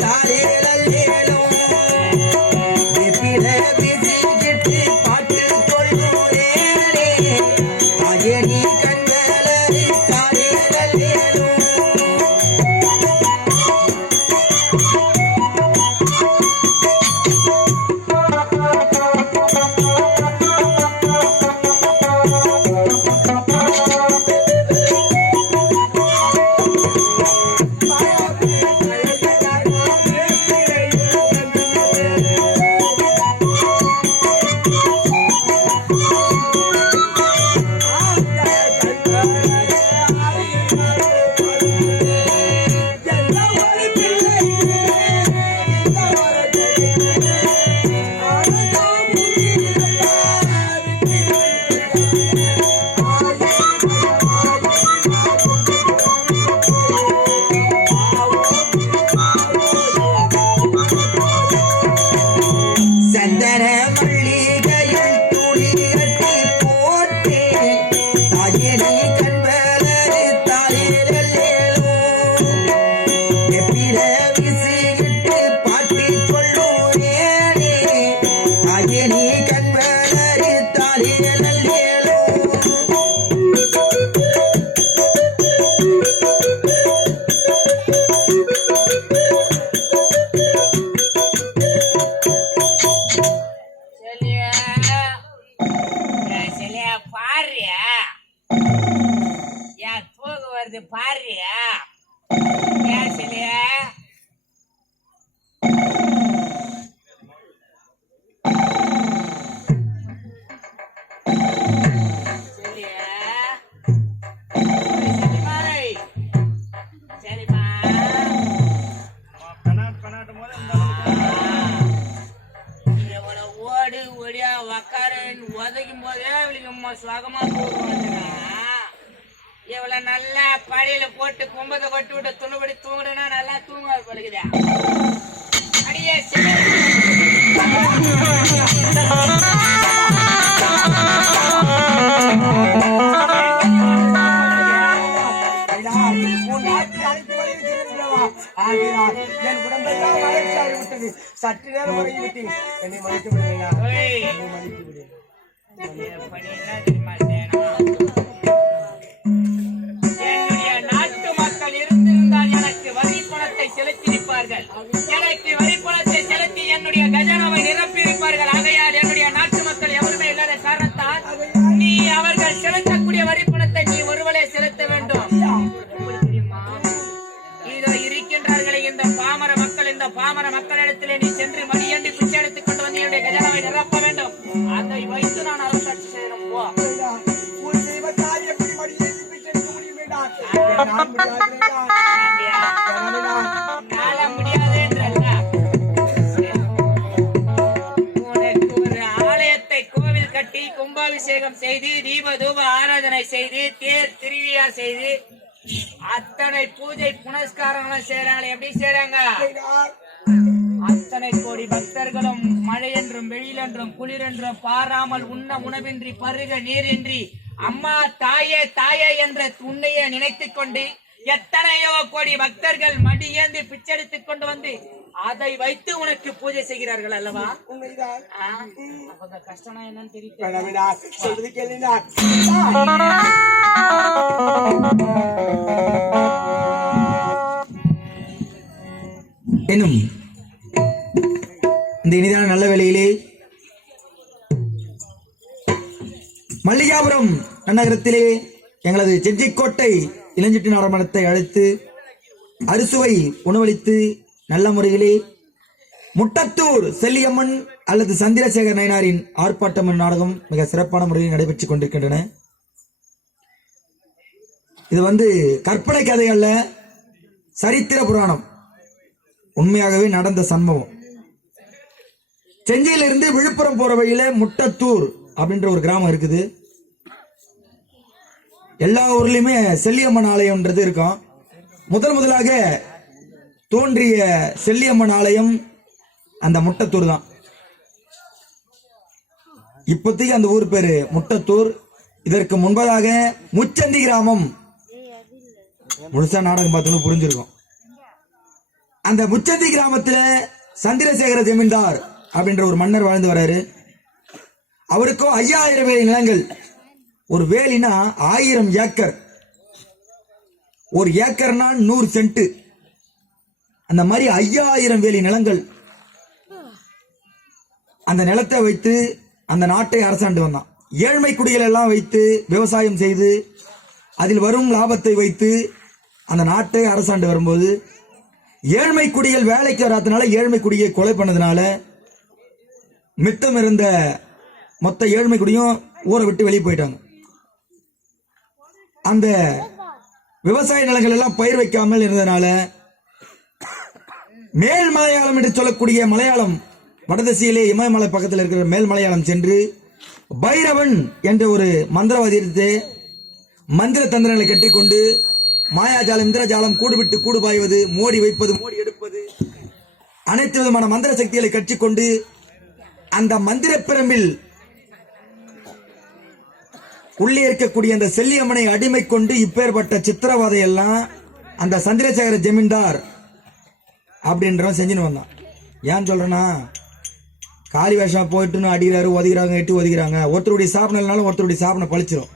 தாரேலல்லேலோ. சற்று நேரம். என்னை மன்னித்து மன்னித்து? என்னுடைய நாட்டு மக்கள் இருந்திருந்தால் எனக்கு வரி பணத்தை செலுத்தியிருப்பார்கள். எனக்கு வரி பணத்தை செலுத்தி என்னுடைய கஜானாவை அத்தனை கோடி பக்தர்களும் மழை என்றும் வெயில் என்றும் குளிர் என்றும் பாராமல் உண்ண உணவின்றி பருக நீரின்றி அம்மா தாயே தாயே என்ற உன்னையே நினைத்துக் கொண்டு எத்தனையோ கோடி பக்தர்கள் மடியேந்தி பிச்செடுத்துக் கொண்டு வந்து அதை வைத்து உனக்கு பூஜை செய்கிறார்கள் அல்லவா? கஷ்டம்னா என்னன்னு தெரியும் எனும் இந்த இனிதான நல்ல வேலையிலே மல்லிகாபுரம் நன்னகரத்திலே எங்களது செஞ்சிக்கோட்டை இளஞ்சிட்டு நரமணத்தை அழைத்து அறுசுவை உணவளித்து நல்ல முறையிலே முட்டத்தூர் செல்லியம்மன் அல்லது சந்திரசேகர் நயனாரின் ஆர்ப்பாட்டம் நாடகம் மிக சிறப்பான முறையில் நடைபெற்றுக் கொண்டிருக்கின்றன. இது வந்து கற்பனை கதை அல்ல சரித்திர புராணம். உண்மையாகவே நடந்த சம்பவம். செஞ்சியிலிருந்து விழுப்புரம் போற வழியில முட்டத்தூர் அப்படின்ற ஒரு கிராமம் இருக்குது. எல்லா ஊர்லயுமே செல்லியம்மன் ஆலயம்ன்றது இருக்கும். முதல் முதலாக தோன்றிய செல்லியம்மன் ஆலயம் அந்த முட்டத்தூர் தான். இப்போதைக்கு அந்த ஊர் பேரு முட்டத்தூர். இதற்கு முன்பதாக முச்சந்தி கிராமம். முழுசா நாடகம் பார்த்தோன்னு புரிஞ்சிருக்கும். அந்த முச்சந்தி கிராமத்துல சந்திரசேகர ஜமீன்தார் அப்படின்ற ஒரு மன்னர் வாழ்ந்து வர்றாரு அவருக்கும் ஐயாயிரம் வேலி நிலங்கள். ஒரு வேலினா ஆயிரம் ஏக்கர். ஒரு ஏக்கர்னா நூறு சென்ட். அந்த மாதிரி ஐயாயிரம் வேலி நிலங்கள். அந்த நிலத்தை வைத்து அந்த நாட்டை அரசாண்டு வந்தான். ஏழ்மை குடிகள் எல்லாம் வைத்து விவசாயம் செய்து அதில் வரும் லாபத்தை வைத்து அந்த நாட்டை அரசாண்டு வரும்போது ஏழ்மை குடியில் வேலைக்கு வராதனால ஏழ்மை குடியை கொலை பண்ணதுனால மித்தம் இருந்த மொத்த ஏழ்மை குடியும் ஊரை விட்டு வெளியே போயிட்டாங்க. அந்த விவசாய நிலங்கள் எல்லாம் பயிர் வைக்காமல் இருந்ததுனால மேல் மலையாளம் என்று சொல்லக்கூடிய மலையாளம் வடதிசையிலே இமயமலை பக்கத்தில் இருக்கிற மேல் மலையாளம் சென்று பைரவன் என்ற ஒரு மந்திரவாதியத்தை மந்திர தந்திரங்களை கட்டிக்கொண்டு மாயாஜாலம் இந்திரஜாலம் கூடுவிட்டு கூடு பாய்வது மோடி வைப்பது மோடி எடுப்பது. அனைத்து விதமான மந்திர சக்திகளை கற்றுக்கொண்டு அந்த மந்திர பிரம்பில் உள்ளே இருக்கக்கூடிய அந்த செல்லியம்மனை அடிமை கொண்டு இப்பேற்பட்ட சித்திரவதை எல்லாம் அந்த சந்திரசேகர ஜமீன்தார் அப்படின்றவன் செஞ்சுன்னு வந்தான். ஏன் சொல்றேன்னா காளி வேஷம் போயிட்டுன்னு அடிக்கிறாரு ஒதுக்கிறாங்க எட்டு ஒதுக்கிறாங்க. ஒருத்தருடைய சாப்பிடலனாலும் ஒருத்தருடைய சாப்பிட பழிச்சிரும்.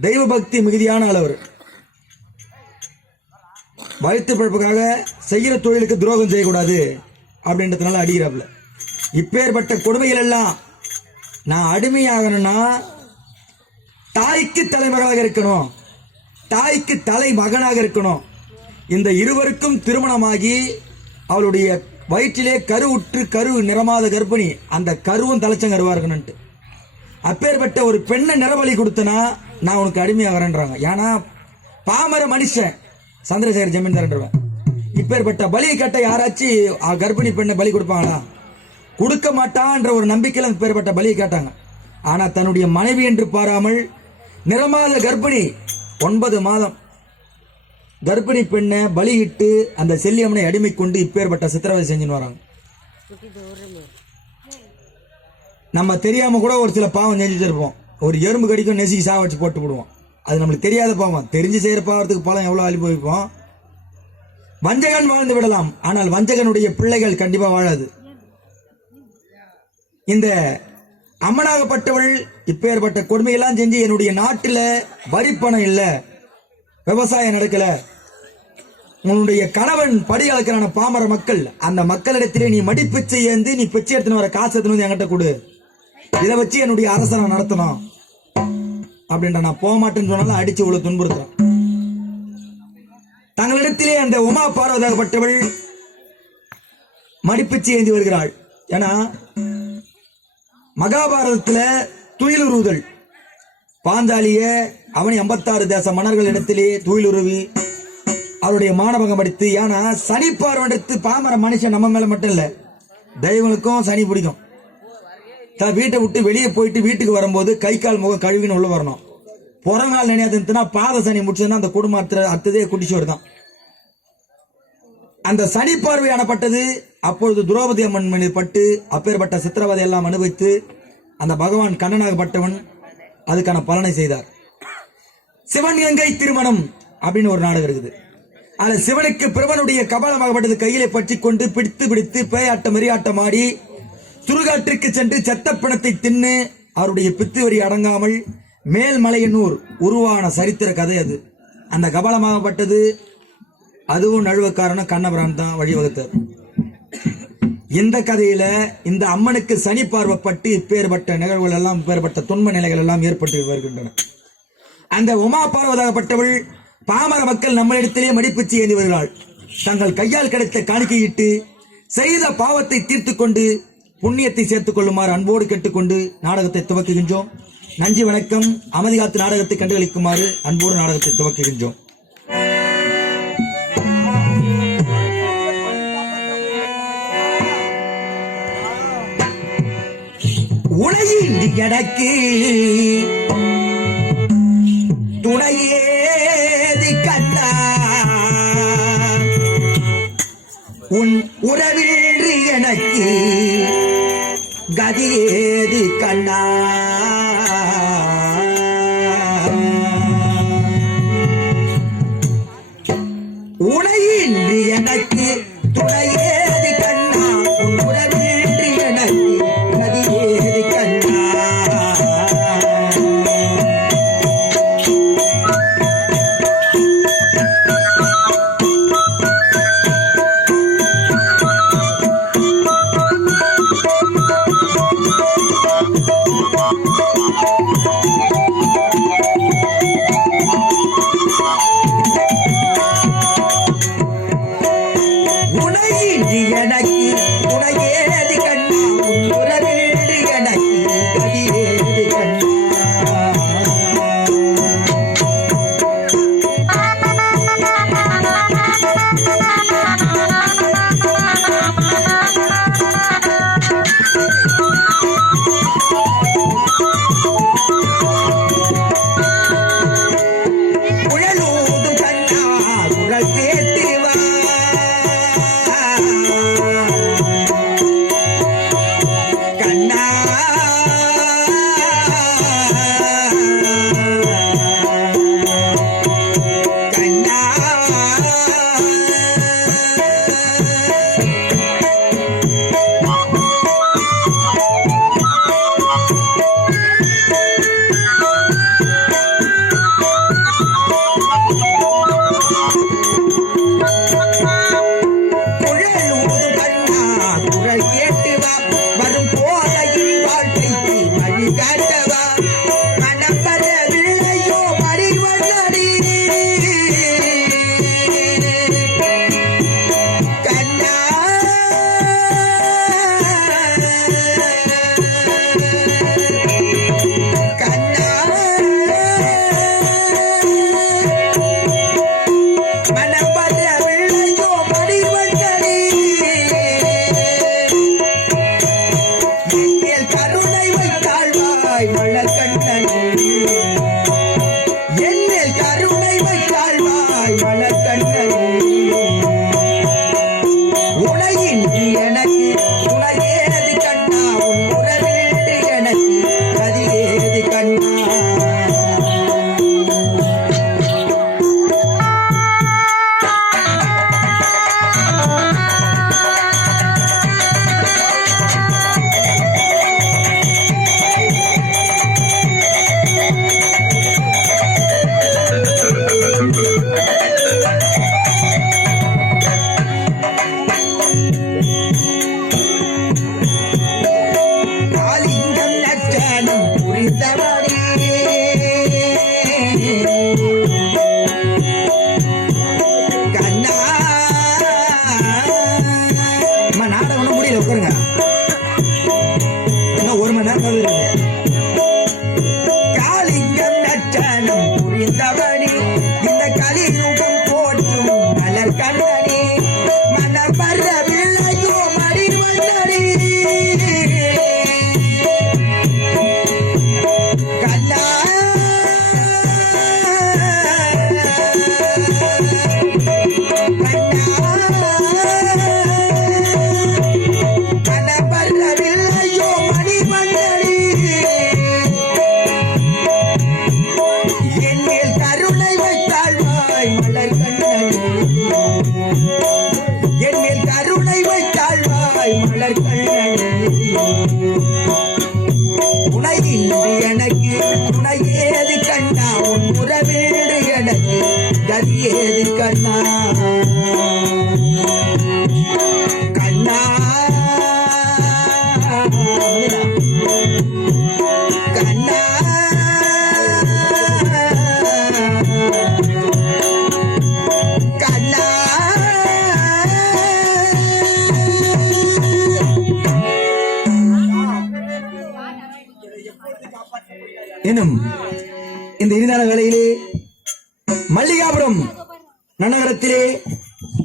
தெய்வ பக்தி மிகுதியான அளவர் வயிற்று பிழப்புக்காக செய்கிற தொழிலுக்கு துரோகம் செய்யக்கூடாது அப்படின்றதுனால அடிக்கிறாப்புல. இப்பேற்பட்ட கொடுமைகள் எல்லாம் நான் அடிமையாகணும்னா தாய்க்கு தலைமகளாக இருக்கணும். தாய்க்கு தலை மகனாக இருக்கணும். இந்த இருவருக்கும் திருமணமாகி அவளுடைய வயிற்றிலே கரு உற்று கரு நிறமாத கர்ப்பிணி அந்த கருவும் தலைச்சங்கருவா இருக்கணும்ட்டு அப்பேற்பட்ட ஒரு பெண்ணை நிறவழி கொடுத்தனா நான் உனக்கு அடிமையாகிறேன்றாங்க. ஏன்னா பாமர மனுஷன். சந்திரசேகர் ஜமீன்தார்ன்றவன் இப்பேற்பட்ட பலியை கட்ட யாராச்சும் கர்ப்பிணி பெண்ணை பலி கொடுப்பாங்களா? கொடுக்க மாட்டான்ற ஒரு நம்பிக்கையில் அந்த பேர்பட்ட பலியை கேட்டாங்க. ஆனால் தன்னுடைய மனைவி என்று பாராமல் நிறமாத கர்ப்பிணி ஒன்பது மாதம். கர்ப்பிணி பெண்ணை பலியிட்டு அந்த செல்லியம்மனை அடிமை கொண்டு இப்பேற்பட்ட சித்திரவதை செஞ்சுன்னு வராங்க. நம்ம தெரியாம கூட ஒரு சில பாவம் செஞ்சுட்டு இருப்போம். ஒரு எறும்பு கடிக்கும் நெசிக்கு சா வச்சு போட்டு விடுவோம். அது நம்மளுக்கு தெரியாத பாவம். தெரிஞ்சு செய்கிற பாவத்துக்கு பழம் எவ்வளோ அழி போய்ப்போம் வஞ்சகன் வாழ்ந்து விடலாம். ஆனால் வஞ்சகனுடைய பிள்ளைகள் கண்டிப்பாக வாழாது. இந்த அம்மனாகப்பட்டவள் இப்பேற்பட்ட கொடுமையெல்லாம் செஞ்சு என்னுடைய நாட்டுல வரிப்பணம் இல்லை. விவசாயம் நடக்கல. உன்னுடைய கணவன் படி அளக்கிறான பாமர மக்கள் அந்த மக்களிடத்திலே நீ மடிப்பிச்சை ஏந்து நீ பிச்சை எடுத்துன்னு வர காசு எடுத்துன்னு வந்து என்கிட்ட கொடு. இதை வச்சு என்னுடைய அரசனை நடத்தணும். அப்படின்ற நான் போக மாட்டேன்னு சொன்னாலும் அடிச்சு இவ்வளவு துன்புறுத்துறேன். தங்களிடத்திலே அந்த உமா பார்வதாகப்பட்டவள் மடிப்பிச்சு ஏந்தி வருகிறாள். ஏன்னா மகாபாரதத்துல துயிலுருவுதல். பாஞ்சாலிய அவனி ஐம்பத்தாறு தேச மன்னர்கள் இடத்திலே துயிலுருவி அவருடைய மானபங்கம் படித்து ஏன்னா சனி பார்வண்டத்து பாமர மனுஷன் நம்ம மேல மட்டும் இல்ல தெய்வங்களுக்கும் சனி பிடிக்கும். தான் வீட்டை விட்டு வெளியே போயிட்டு வீட்டுக்கு வரும்போது கை கால் முகம் கழுவின்னு உள்ள வரணும். புறங்கால் நினையாதுன்னா பாத சனி முடிச்சதுன்னா அந்த குடும்பம் அத்த அத்ததே குடிச்சோர் தான். அந்த சனி பார்வை அணப்பட்டது அப்பொழுது துரோபதி அம்மன் மீது பட்டு அப்பேற்பட்ட சித்திரவதை எல்லாம் அனுபவித்து அந்த பகவான் கண்ணனாகப்பட்டவன் அதுக்கான பலனை செய்தார். சிவன் கங்கை திருமணம் அப்படின்னு ஒரு நாடகம் இருக்குது. அதில் சிவனுக்கு பிரபனுடைய கபாலமாகப்பட்டது கையிலே பற்றி கொண்டு பிடித்து பிடித்து பேயாட்டம் மறியாட்டம் ஆடி சுடுகாட்டிற்கு சென்று செத்த பிணத்தை தின்னு அவருடைய பித்து வரி அடங்காமல் மேல்மலையனூர் உருவான சரித்திர கதை அது. அந்த கபாலமாகப்பட்டது அதுவும் நழுவக்காரனும் கண்ணபிரான் தான் வழிவகுத்தார் இந்த கதையில இந்த அம்மனுக்கு சனி பார்வைப்பட்டு இப்பேற்பட்ட நிகழ்வுகள் எல்லாம் இப்பேற்பட்ட துன்ப நிலைகள் எல்லாம் ஏற்பட்டு வருகின்றன. அந்த உமா பார்வதாகப்பட்டவள் பாமர மக்கள் நம்மளிடத்திலேயே மடிப்பிச்சு ஏந்தி வருகிறாள் தங்கள் கையால் கிடைத்த காணிக்கையிட்டு செய்த பாவத்தை தீர்த்து கொண்டு புண்ணியத்தை சேர்த்துக் கொள்ளுமாறு அன்போடு கேட்டுக்கொண்டு நாடகத்தை துவக்குகின்றோம். நன்றி வணக்கம். அமதிகாத்து நாடகத்தை கண்டுகளிக்குமாறு அன்போடு நாடகத்தை துவக்குகின்றோம். உலகில் கிடக்கு துணையேதி கண்ணா உன் உறவின்றி எனக்கு கதியேதி கண்ணா? உனையின்றி எனக்கு உனையின்றி எனக்கு நச்சனம்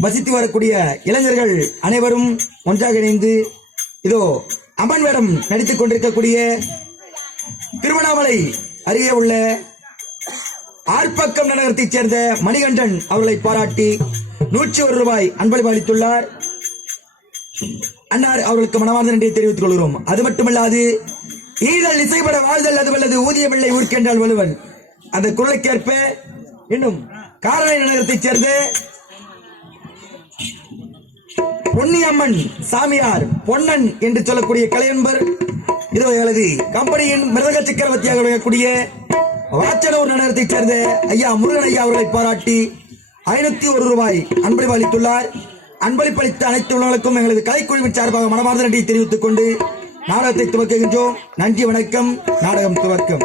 வசித்து வரக்கூடிய இளைஞர்கள் அனைவரும் ஒன்றாக இணைந்து இதோ அம்மன் வேடம் நடித்துக் கொண்டிருக்கக்கூடிய திருவண்ணாமலை அருகே உள்ள ஆர்ப்பக்கம் நகரத்தைச் சேர்ந்த மணிகண்டன் அவர்களை பாராட்டி நூற்றி ஒரு ரூபாய் அன்பளிப்பு அளித்துள்ளார். அன்னார் அவர்களுக்கு மனமார்ந்த நன்றியை தெரிவித்துக் கொள்கிறோம். அது மட்டுமல்லாது ஈதல் இசைப்பட வாழ்தல் அது வல்லது ஊதியமில்லை ஊர்க்கென்றால் வலுவன். அந்த குரலுக்கேற்ப இன்னும் காரணை நகரத்தைச் சேர்ந்த பொன்னியம்மன் சாமியார் பொன்னன் என்று சொல்லக்கூடிய கலையன்பர். இதோ எங்களது கம்பெனியின் மிருதக சக்கரவர்த்தியாக விளங்கக்கூடிய வாச்சனூர் நகரத்தைச் சேர்ந்த ஐயா முருகன் ஐயா அவர்களை பாராட்டி ஐநூத்தி ஒரு ரூபாய் அன்பளிப்பு அளித்துள்ளார். அன்பளிப்பளித்த அனைத்து உள்ளவர்களுக்கும் எங்களது கலைக்குழுவின் சார்பாக மனமார்ந்த நன்றியை தெரிவித்துக் கொண்டு நாடகத்தை துவக்குகின்றோம். நன்றி வணக்கம். நாடகம் துவக்கம்.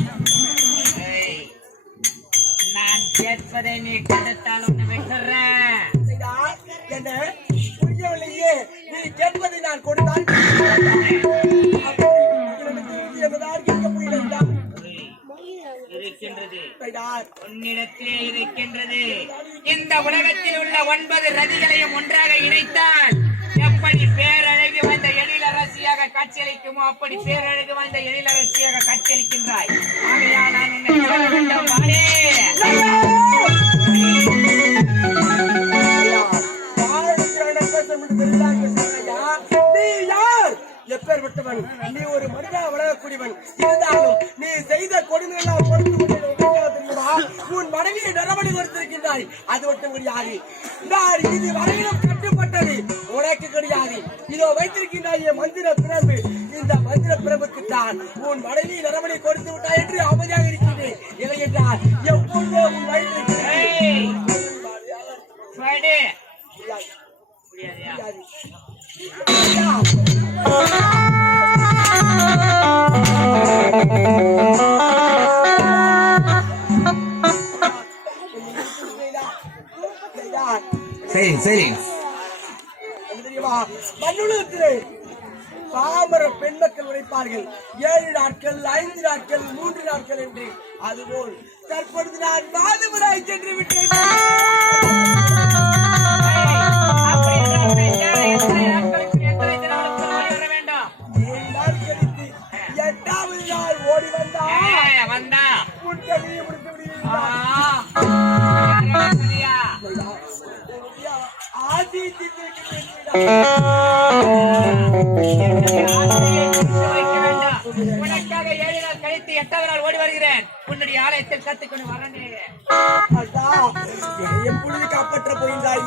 உன்னிடத்திலே இருக்கின்றது. இந்த உலகத்தில் உள்ள ஒன்பது ரதிகளையும் ஒன்றாக இணைத்தால் எப்படி பேரழகு வந்த எழிலரசியாக காட்சியளிக்குமோ அப்படி பேரழகு வந்த எழிலரசியாக காட்சியளிக்கின்றாய். ஆகையால் நான் கொடுத்திருக்கின்றாய் அது மட்டும் கிடையாது. நான் இது வரையிலும் கட்டுப்பட்டது. உனக்கு கிடையாது. இதோ வைத்திருக்கின்றாய் என் மந்திர பிரம்பு இந்த மந்திர பிரபுக்கு தான் உன் மனைவி நரபடி கொடுத்து விட்டாய் என்று அமைதியாக இருக்கின்றேன் இல்லை என்றால் எப்பொழுதோ உன் வயிற்றில் ஏய், சரி சரி. மண்ணுலகத்திலே பாமர பெண் மக்கள் உழைப்பார்கள். ஏழு நாட்கள் ஐந்து நாட்கள் மூன்று நாட்கள் என்று. அதுபோல் தற்பொழுது நான் மாதவராய் சென்று விட்டேன். எட்டாவது நாள் ஓடி வந்தா உன் கதையை முடித்து உனக்காக ஏழு நாள் கழித்து எட்டாவது நாள் ஓடி வருகிறேன் உன்னுடைய ஆலயத்தில் கத்துக்கொண்டு வரேன். அடா, எப்பொழுது காப்பாற்ற போகின்றாய்